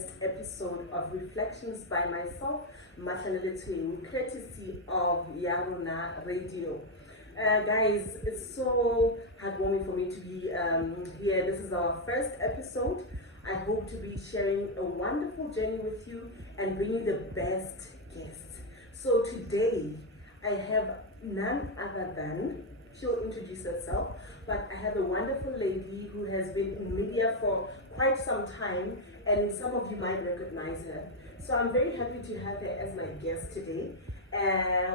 first episode of Reflections by myself, Mahlalele, courtesy of Yaruna Radio. Guys, it's so heartwarming for me to be here. This is our first episode. I hope to be sharing a wonderful journey with you and bring you the best guests. So today, I have none other than, she'll introduce herself, but I have a wonderful lady who has been in media for quite some time, and some of you might recognize her. So I'm very happy to have her as my guest today.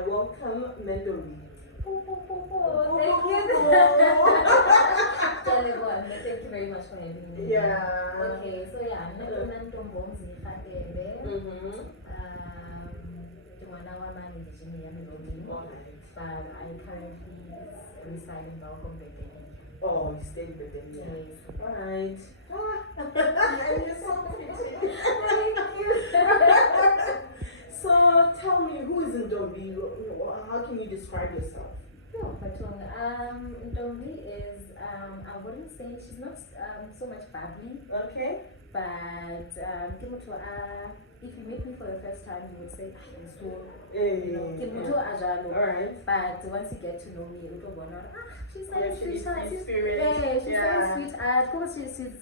Welcome, Mendombi. Thank you. Thank you very much for having me. Yeah. Okay, so yeah, I'm Ntombo Mzifakele. But I currently reside in Balcom, Brittany. Oh, you stay in Brittany. Yes. Alright. And you're so pretty. Thank you. So tell me, who is Ntombi? How can you describe yourself? No, but Ntombi is, I wouldn't say, she's not so much bubbly. Okay. But if you meet me for the first time, you would say, Alright. but once you get to know me, you will go, she's like a She's sweetheart. free spirit. Yeah, she's a sweetheart. Because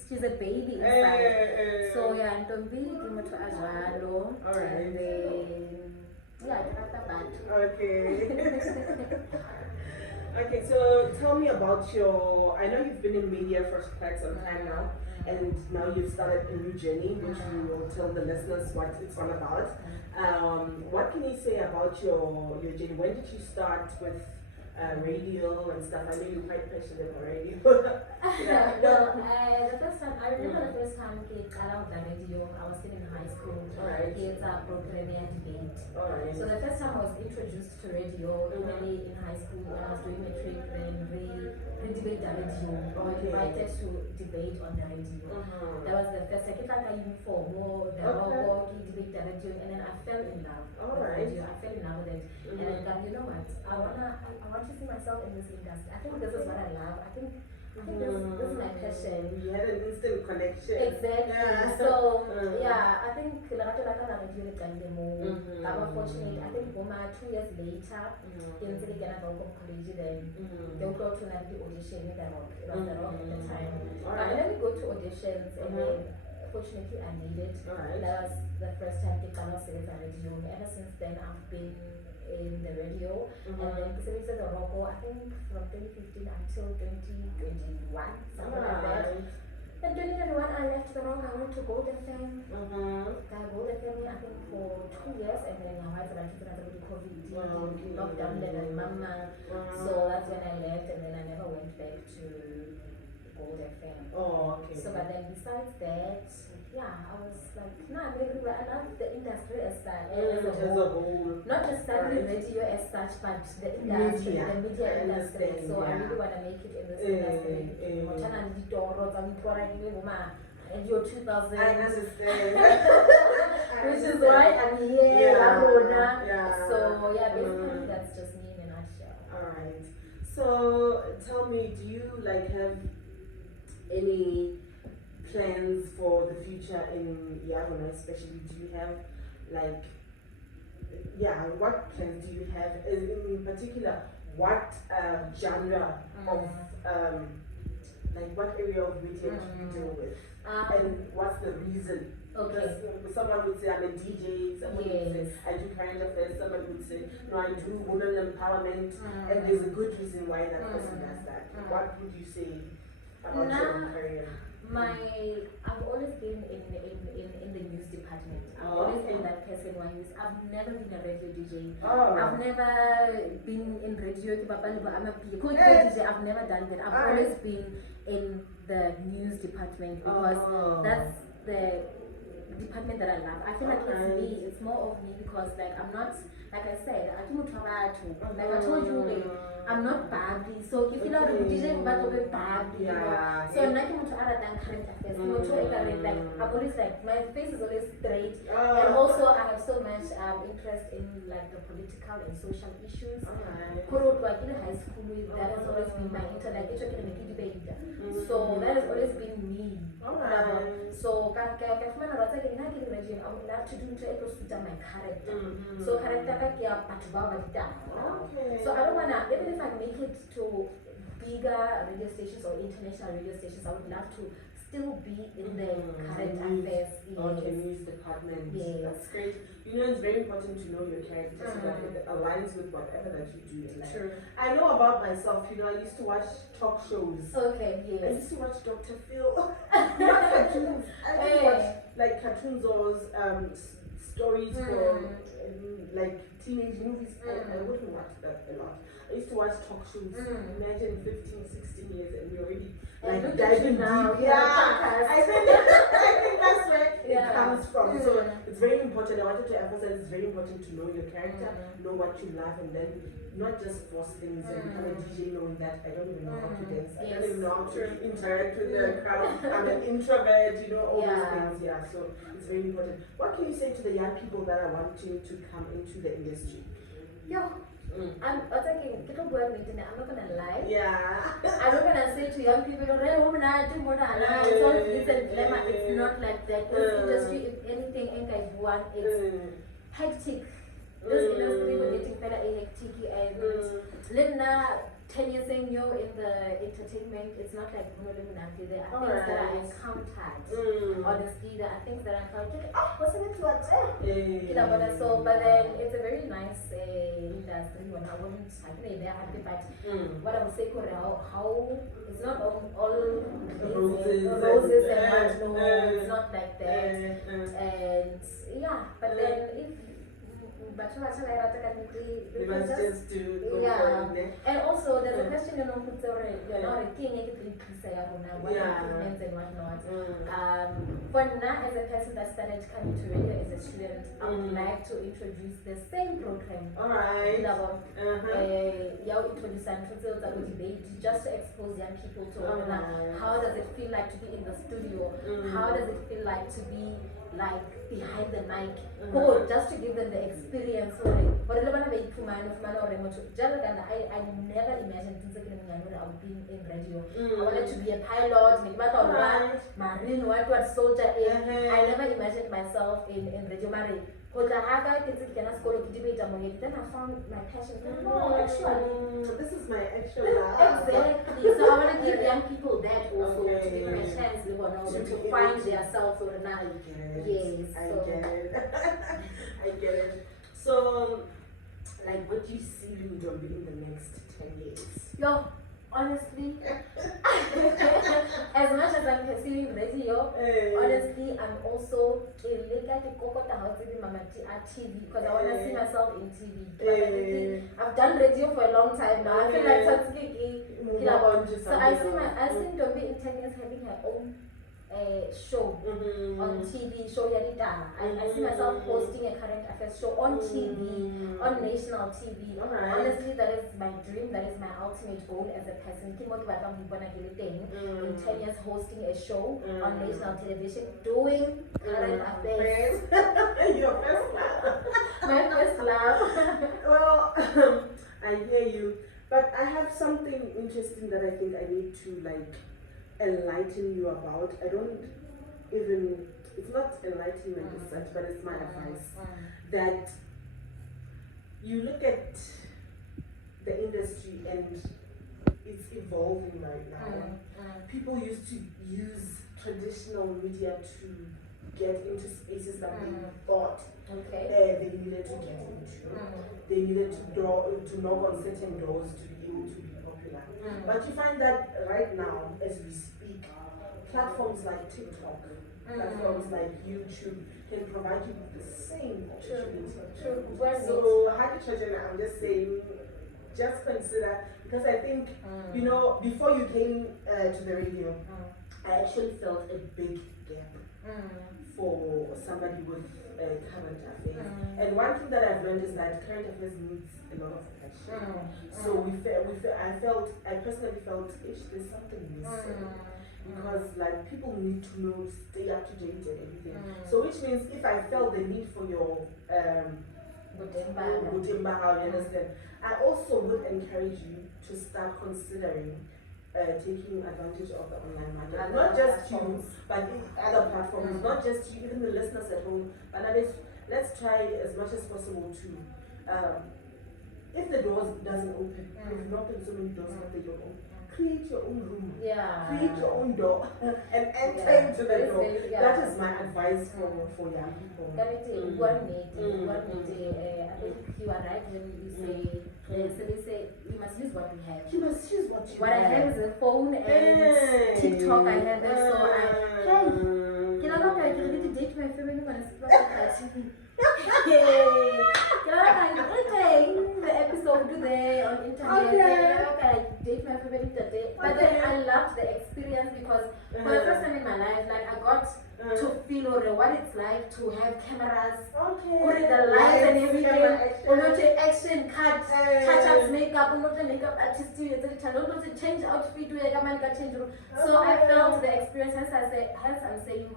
she's a baby inside. So yeah, Ntombi, Ajalo. Alright. And then, yeah, Okay. Okay, so tell me about I know you've been in media for quite some time now, and now you've started a new journey, which you will tell the listeners what it's all about. What can you say about your journey? When did you start with radio and stuff? I know you're quite passionate about radio. Yeah. The first time, I remember the first time I was on the radio, I was still in high school. Alright. It's a program debate. Alright. So the first time I was introduced to radio, maybe in high school when I was doing matric, then we debate the radio. We were invited to debate on the radio. That was the first. I kept like a uniform, the rock, debate the radio, and then I fell in love with radio. I fell in love with it, and I thought, you know what? I want to see myself in this industry. I think this is what I love. I think this is my passion. You had an instant connection. Exactly. Yeah. So yeah, I think I was fortunate. I think 2 years later, in college, then they would go to the audition. It was the rock at the time. And then we go to auditions, and then fortunately I made it. That was the first time I was on the radio. Ever since then, I've been in the radio, and then Pacific the Rogo, I think from 2015 until 2021, something like that. In 2021, I left the Rogo, I went to Gold FM. I Gold FM, I think for 2 years, and then I was about to do COVID, lockdown, then I mama. So that's when I left, and then I never went back to Gold FM. Oh, okay. So, but then besides that, yeah, I was like, no, I love the industry as such, as a whole. Not just studying radio as such, but the industry, the media industry. So I really want to make it in this industry. And you're 2000. I understand. Which is why I'm here. Yeah. So yeah, basically that's just me in a nutshell. Alright. So tell me, do you have any plans for the future in Yarona especially? Do you have what plans do you have in particular? What genre of what area of media do you deal with? And what's the reason? Okay. Someone would say I'm a DJ, someone would say I do current affairs, someone would say no, I do women empowerment, and there's a good reason why that person does that. What would you say about your career? I've always been in the news department. I've always been that person who I've never been a radio DJ. I've never been in radio. I'm a DJ. I've never done that. I've always been in the news department because that's the department that I love. I feel like it's me. It's more of me because I'm not, like I said, I told you, I'm not bubbly. So if you know the DJ but be bubbly, so I'm not going to other than current affairs. I'm always my face is always straight, and also I have so much interest in the political and social issues. In high school, that has always been my internet. So that has always been me. So in a region, I would love to do my character. So character Okay. so I don't wanna, even if I make it to bigger radio stations or international radio stations, I would love to still be in the current affairs. Okay, news department. Yes. That's great. You know, it's very important to know your character so that it aligns with whatever that you do in life. True. I know about myself, you know, I used to watch talk shows. Okay, I yes. used to watch Dr. Phil. Not cartoons. I used to watch like cartoons or stories for like teenage movies. I wouldn't watch that a lot. I used to watch talk shows. Imagine 15, 16 years and you're already like diving now, deep. Yeah, I think that's where it comes from. So it's very important. I wanted to emphasize it's very important to know your character, know what you love, and then not just force things and become a DJ knowing that I don't even know how to dance. I don't even know how to interact with the crowd. I'm an introvert, you know, all those things. Yeah, so it's very important. What can you say to the young people that are wanting to come into the industry? I'm thinking, I'm not gonna lie. Yeah. I'm not gonna say to young people, it's all glitz and glamour. It's not like that. This industry, if anything, it's hectic. This industry is getting better hectic, and 10 years in the entertainment, it's not like there are things that I encountered. Honestly, there are things that I found. What's in it to so, but then it's a very nice industry. When I wouldn't, I think they're happy, but what I would say, how it's not all roses and no, it's not like that. And yeah, but then if they must just do go for it. And also there's a question you're not a king, what happens and whatnot. For now, as a person that started coming to radio as a student, I would like to introduce the same program. Alright. Just to expose young people to how does it feel like to be in the studio, how does it feel like to be like behind the mic, or just to give them the experience. But I never imagined I would be in radio. I wanted to be a pilot, marine, what soldier. I never imagined myself in radio. Then I found my passion. No, actually, this is my actual life. Exactly. So I want to give young people that also to give them a chance to find themselves or not. Yes. I get it. I get it. So, like, what do you see Lundombi in the next 10 years? Honestly, as much as I'm pursuing radio, honestly, I'm also TV because I want to see myself in TV. I've done radio for a long time now. I feel like so I see Ndombi in 10 years having her own show on TV, show Yadida. I see myself hosting a current affairs show on TV, on national TV. Honestly, that is my dream, that is my ultimate goal as a person. In 10 years hosting a show on national television, doing current affairs. Your first love. My first love. Well, I hear you. But I have something interesting that I think I need to enlighten you about. I don't even, it's not enlightenment as such, but it's my advice that you look at the industry and it's evolving right now. People used to use traditional media to get into spaces that they thought they needed to get into. They needed to knock on certain doors to be able to be popular. But you find that right now, as we speak, platforms like TikTok, platforms like YouTube can provide you with the same opportunity. So, I'm just saying, just consider, because I think, you know, before you came to the radio, I actually felt a big gap for somebody with current affairs. And one thing that I've learned is that current affairs needs a lot of passion. So I personally felt, there's something missing. Because people need to know, stay up to date and everything. So which means if I felt the need for your Butemba, you understand, I also would encourage you to start considering taking advantage of the online market. Not just you, but other platforms. Not just you, even the listeners at home. But let's try as much as possible to, if the doors doesn't open, you've knocked on so many doors, but they don't open. Create your own room. Create your own door and enter into the door. That is my advice for young people. I think you are right when you say, so they say you must use what we have. You must use what you have. What I have is a phone and TikTok. I have it, so you know what? I need to date my family when I speak about TV. The episode do there on internet. Okay, date my favorite today. But then I loved the experience because for the first time in my life, like I got to feel what it's like to have cameras, the lights and everything, action, touch-ups, makeup, makeup artist, change outfit, so I felt the experience. Hence I'm saying,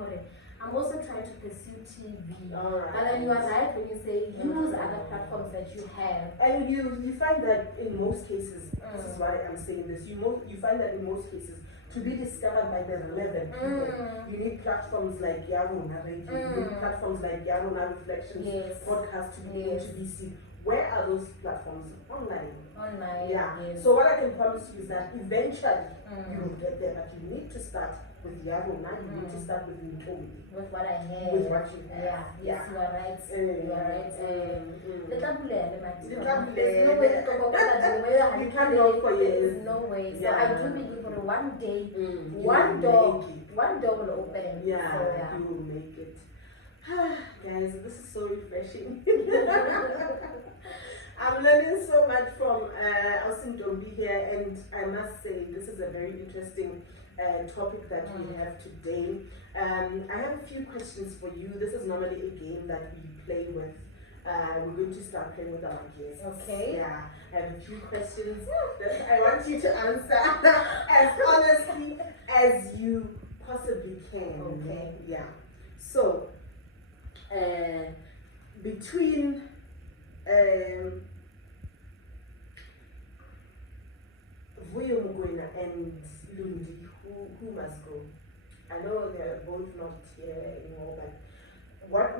I'm also trying to pursue TV. But then you are right when you say use other platforms that you have. And you find that in most cases, this is why I'm saying this, you find that in most cases, to be discovered by the relevant people, you need platforms like Yarona Radio, you need platforms like Yarona Reflections, podcast to be able to be seen. Where are those platforms? Online. Yeah. Yes. So what I can promise you is that eventually you will get there, but you need to start with Yarona, you need to start with Ntobi. With what I have. With what you have. Yes, you are right. You are right. You can't go for years. There is no way. So I do believe for one day, one door will open. Yeah, so, you will make it. Guys, this is so refreshing. I'm learning so much from Osintombi here, and I must say this is a very interesting topic that we have today. I have a few questions for you. This is normally a game that we play with. We're going to start playing with our guests. Okay. Yeah, I have a few questions that I want you to answer as honestly as you possibly can. Okay. Yeah. So, between Vuyo Mugwena and Lundi, who must go? I know they're both not here anymore, but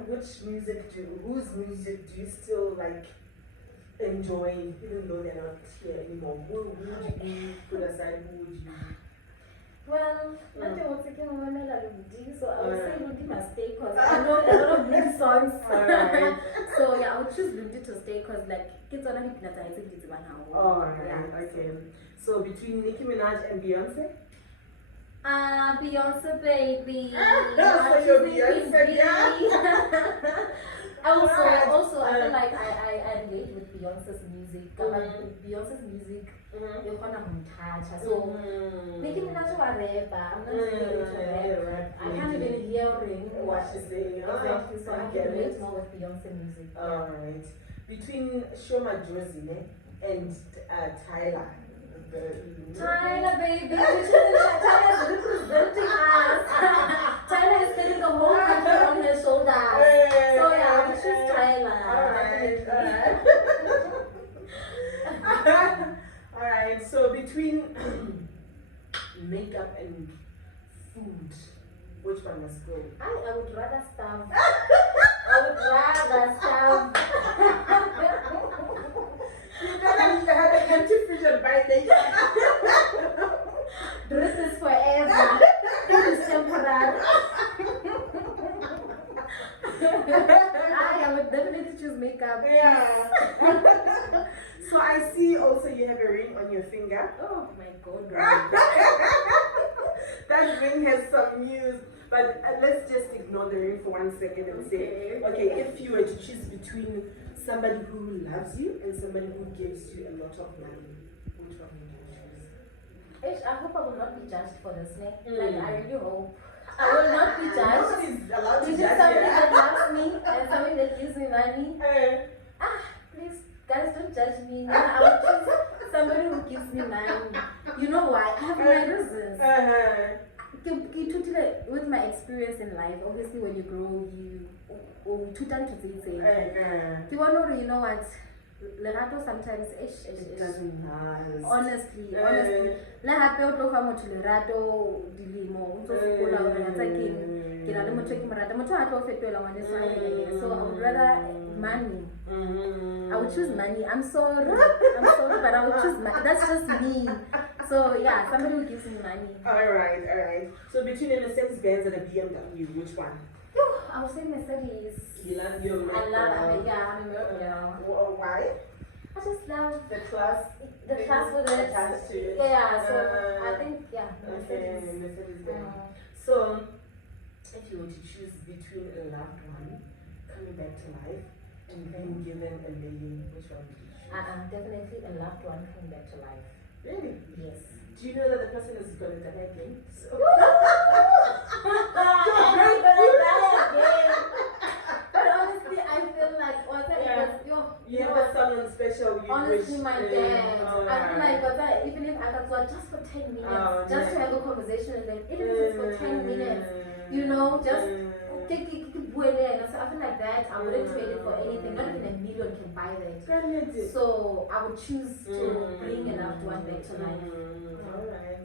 whose music do you still like enjoy, even though they're not here anymore? Who would you put aside? Who would you? Well, nothing was taking over Melody, so I would say Lundi must stay because I know a lot of Lundi songs. So yeah, I would choose Lundi to stay because like kids are not hypnotizing kids one hour. Alright, okay. So between Nicki Minaj and Beyonce? Beyonce baby. So you're Beyonce, yeah. Also, I feel like I relate with Beyonce's music. Beyonce's music, you're gonna touch. So, Nicki Minaj is a rapper. I'm not really into rap. I can't even hear what she's saying. Exactly. So I can relate more with Beyonce music. Alright. Between Shoma Josie and Tyler. Tyler, baby, Tyler's representing us. Tyler is getting the whole country on her shoulders. So yeah, we choose Tyler. Alright, so between makeup and food, which one must go? I would rather starve. You gotta have an empty fridge and buy things. Dress is forever. This is temporary. I would definitely choose makeup. Yeah. So I see also you have a ring on your finger. Oh my God. That ring has some news. But let's just ignore the ring for 1 second and say, okay, if you were to choose between somebody who loves you and somebody who gives you a lot of money, which one would you choose? I hope I will not be judged for this, like I really hope. I will not be judged. Nobody's allowed to This is judge somebody you. that loves me and somebody that gives me money. Please, guys, don't judge me. I will choose somebody who gives me money. You know why? I have my reasons. With my experience in life, obviously when you grow, you tend to say, you know what? Lerato sometimes it doesn't last. Honestly. Le hape o tlo fa motho lerato dilemo o ntso sokola hore ga tsa ke na le motho ke mo rata motho ha tlo fetola ngwane sa hae. So I would rather money. I would choose money. I'm sorry, but I would choose money. That's just me. So yeah, somebody who gives me money. Alright. So between a Mercedes-Benz and a BMW, which one? I would say Mercedes. You love I love it. Yeah, I'm why? I just love the class. The class with it. Attached to it. Yeah. So I think Okay, Mercedes-Benz. So if you were to choose between a loved one coming back to life and being given a million, which one would you choose? Definitely a loved one coming back to life. Really? Yes. Do you know that the person is going to die again? So. But honestly, I feel like you have someone special. Honestly, my dad. I feel like even if I could go just for 10 minutes, just to have a conversation with them, even if it's for 10 minutes, just take it. So I feel like that. I wouldn't trade it for anything. Not even a million can buy that. So I would choose to bring a loved one back to life. Alright.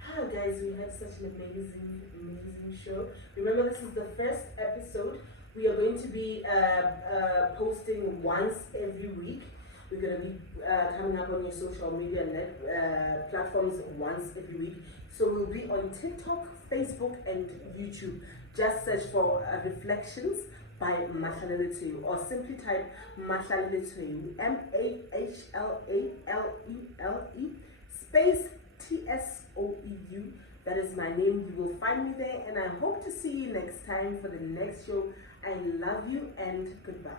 Hi guys, we had such an amazing show. Remember, this is the first episode. We are going to be posting once every week. We're going to be coming up on your social media platforms once every week. So we'll be on TikTok, Facebook, and YouTube. Just search for Reflections by Mahlalele or simply type Mahlalele MAHLALELE space TSOEU. That is my name. You will find me there, and I hope to see you next time for the next show. I love you and goodbye.